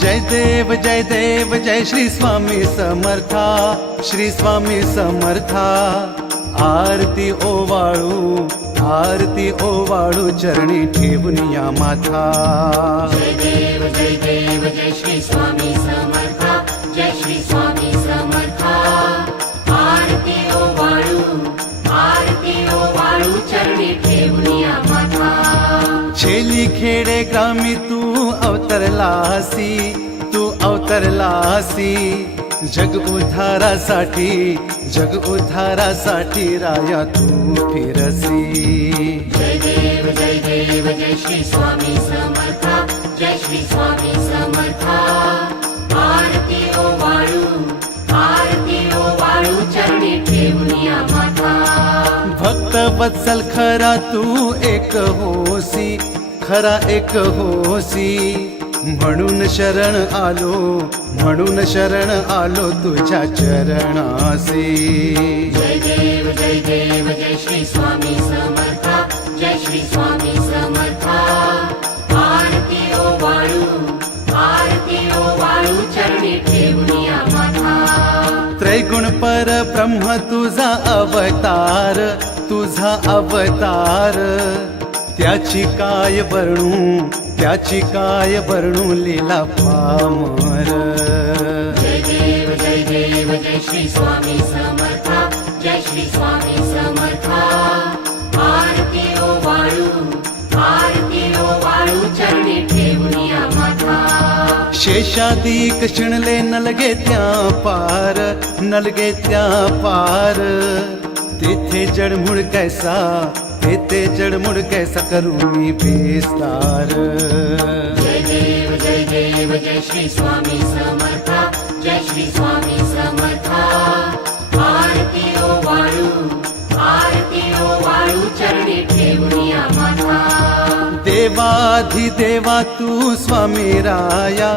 जय देव जय श्री स्वामी समर्था, श्री स्वामी समर्था। आरती ओवाळू चरणी ठेवून या माथा। जय देव जय श्री स्वामी समर्था, जय श्री स्वामी समर्था। आरती ओवाळू चरणी ठेवून या माथा। छेली खेडे ग्रामी तू अवतरलासी, जग उद्धारासाठी राया तू फिरसी। जय देव जय श्री स्वामी समर्था, जय श्री स्वामी समर्था। आरती ओवाळू चरणी ठेवून या माथा। भक्त वत्सल खरा तू एक होसी, म्हणून शरण आलो तुझ्या चरणासी। जय देव जय श्री स्वामी समर्था, जय श्री स्वामी समर्था। आरती ओवाळू चरणी ठेवून या माथा। त्रैगुण पर ब्रह्म तुझा अवतार, त्याची काय वर्णू लीला पामर। जय देव जय श्री स्वामी समर्था, जय श्री स्वामी समर्था। आरती ओवाळू चरणी ठेवून या माथा। शेषादिक शिणले नलगे त्या पार, तेथे जडमुड कैसा करू मी विस्तार। जय देव जय श्री स्वामी समर्था, जय श्री स्वामी समर्था। आरती ओवाळू चरणी ठेवून या माथा। देवाधिदेवा तू स्वामी राया,